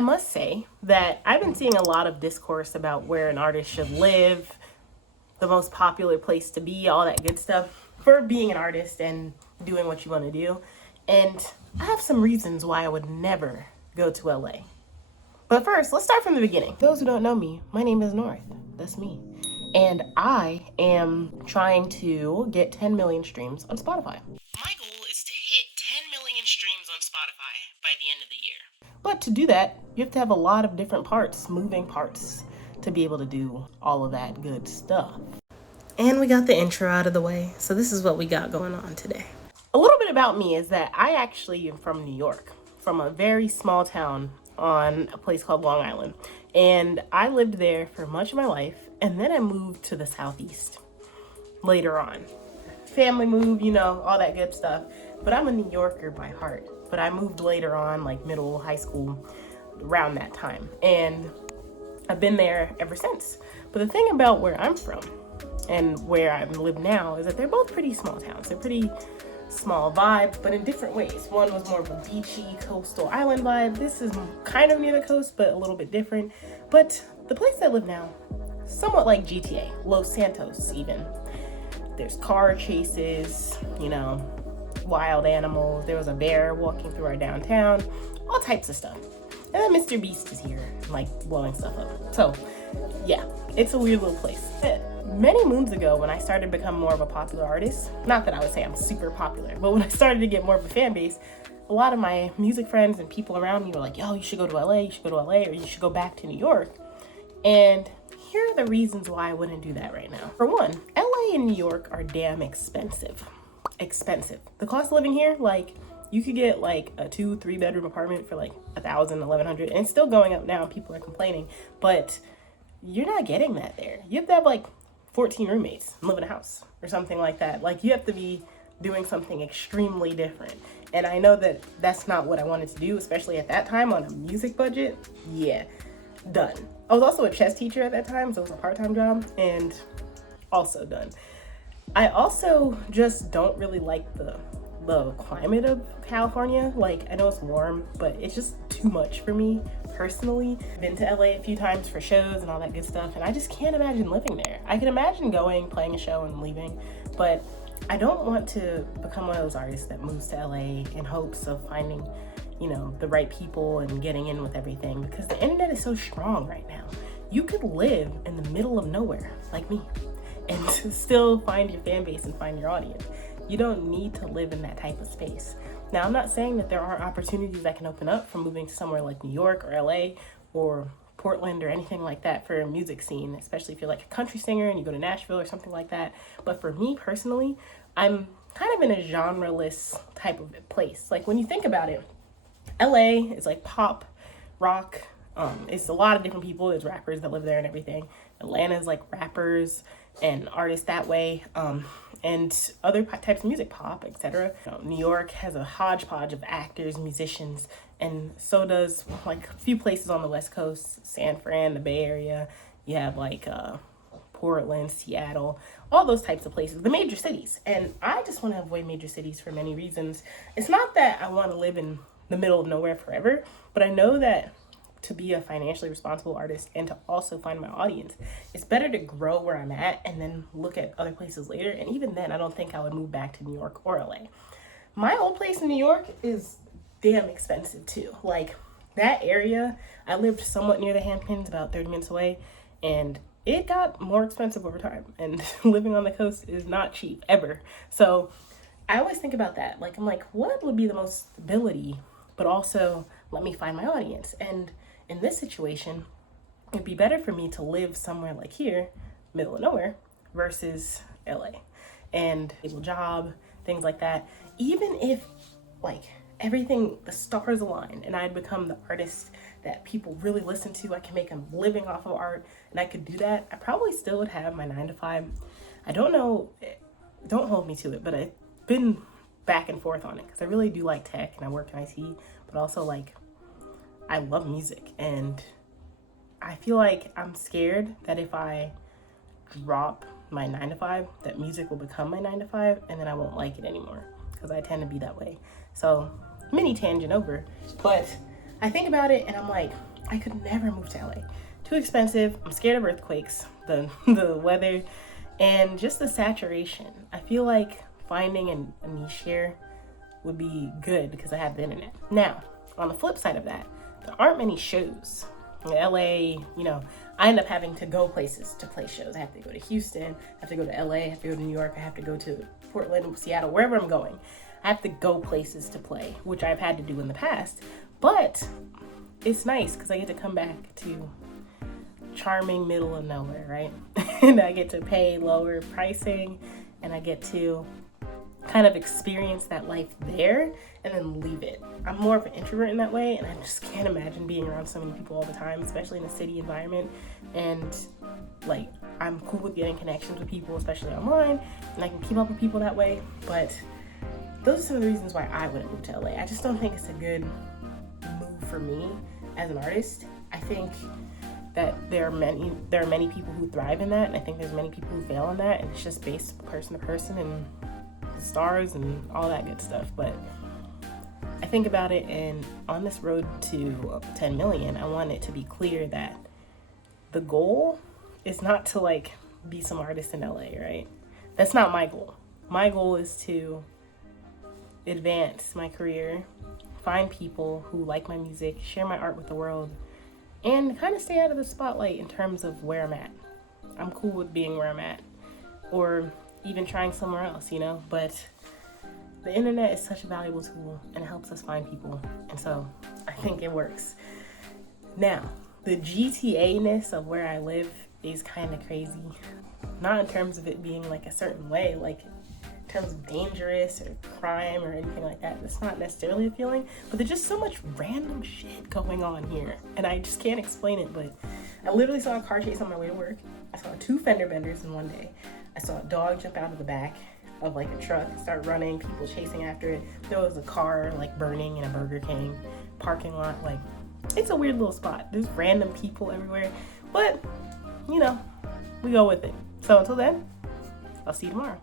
I must say that I've been seeing a lot of discourse about where an artist should live, the most popular place to be, all that good stuff for being an artist and doing what you want to do. And I have some reasons why I would never go to LA. But first, let's start from the beginning. Those who don't know me, my name is North. That's me. And I am trying to get 10 million streams on Spotify. My goal is to hit 10 million streams on Spotify by the end of the year. But to do that, you have to have a lot of different parts, moving parts, to be able to do all of that good stuff. And we got the intro out of the way, so this is what we got going on today. A little bit about me is that I actually am from New York, from a very small town on a place called Long Island. And I lived there for much of my life, and then I moved to the Southeast later on. Family move, all that good stuff. But I'm a New Yorker by heart. But I moved later on, like middle, high school, around that time. And I've been there ever since. But the thing about where I'm from and where I live now is that they're both pretty small towns. They're pretty small vibe, but in different ways. One was more of a beachy coastal island vibe. This is kind of near the coast, but a little bit different. But the place I live now, somewhat like GTA, Los Santos even. There's car chases, wild animals. There was a bear walking through our downtown, all types of stuff. And then Mr. Beast is here, like blowing stuff up. So yeah, it's a weird little place. Many moons ago, when I started to become more of a popular artist, not that I would say I'm super popular, but when I started to get more of a fan base, a lot of my music friends and people around me were like, yo, you should go to LA, you should go to LA, or you should go back to New York. And here are the reasons why I wouldn't do that right now. For one, LA and New York are damn expensive. The cost of living here, you could get like a 2-3 bedroom apartment for like $1,000, $1,100, and it's still going up now. People are complaining, but you're not getting that there. You have to have like 14 roommates and live in a house or something like that. Like, you have to be doing something extremely different. And I know that that's not what I wanted to do, especially at that time on a music budget. Yeah, done. I was also a chess teacher at that time, so it was a part-time job, and also done. I also just don't really like the climate of California. I know it's warm, but it's just too much for me personally. Been to LA a few times for shows and all that good stuff, and I just can't imagine living there. I can imagine going, playing a show, and leaving, but I don't want to become one of those artists that moves to LA in hopes of finding, the right people and getting in with everything, because the internet is so strong right now. You could live in the middle of nowhere, like me, and still find your fan base and find your audience. You don't need to live in that type of space. Now, I'm not saying that there aren't opportunities that can open up from moving to somewhere like New York or LA or Portland or anything like that for a music scene, especially if you're like a country singer and you go to Nashville or something like that. But for me personally, I'm kind of in a genre-less type of place. Like, when you think about it, LA is like pop, rock. It's a lot of different people. There's rappers that live there and everything. Atlanta is like rappers and artists that way. And other types of music, pop, etc. New York has a hodgepodge of actors, musicians, and so does like a few places on the West Coast, San Fran, the Bay Area. You have Portland, Seattle, all those types of places, the major cities. And I just want to avoid major cities for many reasons. It's not that I want to live in the middle of nowhere forever, but I know that to be a financially responsible artist and to also find my audience, it's better to grow where I'm at and then look at other places later. And even then, I don't think I would move back to New York or LA. My old place in New York is damn expensive too. Like, that area, I lived somewhat near the Hamptons, about 30 minutes away, and it got more expensive over time. And living on the coast is not cheap ever. So I always think about that. I'm like, what would be the most stability, but also let me find my audience? And in this situation, it'd be better for me to live somewhere like here, middle of nowhere, versus LA. And stable job, things like that. Even if everything, the stars align and I'd become the artist that people really listen to, I can make a living off of art, and I could do that, I probably still would have my 9-to-5. I don't know, don't hold me to it, but I've been back and forth on it because I really do like tech and I work in IT, but also I love music, and I feel like I'm scared that if I drop my 9-to-5, that music will become my 9-to-5 and then I won't like it anymore, because I tend to be that way. So, mini tangent over, but I think about it and I'm like, I could never move to LA. Too expensive. I'm scared of earthquakes, the weather, and just the saturation. I feel like finding a niche here would be good because I have the internet. Now, on the flip side of that, there aren't many shows. In LA, I end up having to go places to play shows. I have to go to Houston, I have to go to LA, I have to go to New York, I have to go to Portland, Seattle, wherever I'm going. I have to go places to play, which I've had to do in the past. But it's nice because I get to come back to charming middle of nowhere, right? And I get to pay lower pricing, and I get to kind of experience that life there and then leave it. I'm more of an introvert in that way, and I just can't imagine being around so many people all the time, especially in a city environment. And like, I'm cool with getting connections with people, especially online, and I can keep up with people that way. But those are some of the reasons why I wouldn't move to LA. I just don't think it's a good move for me as an artist. I think that there are many people who thrive in that, and I think there's many people who fail in that, and it's just based person to person and the stars and all that good stuff. But I think about it, and on this road to 10 million, I want it to be clear that the goal is not to like be some artist in LA, right? That's not my goal. My goal is to advance my career, find people who like my music, share my art with the world, and kind of stay out of the spotlight in terms of where I'm at. I'm cool with being where I'm at, or even trying somewhere else, but the internet is such a valuable tool, and it helps us find people, and so I think it works. Now, the GTA-ness of where I live is kind of crazy. Not in terms of it being like a certain way, like in terms of dangerous or crime or anything like that. That's not necessarily a feeling, but there's just so much random shit going on here, and I just can't explain it. But I literally saw a car chase on my way to work. I saw 2 fender benders in one day. I saw a dog jump out of the back of like a truck and start running, people chasing after it. There was a car like burning in a Burger King parking lot. Like, it's a weird little spot. There's random people everywhere, but we go with it. So until then, I'll see you tomorrow.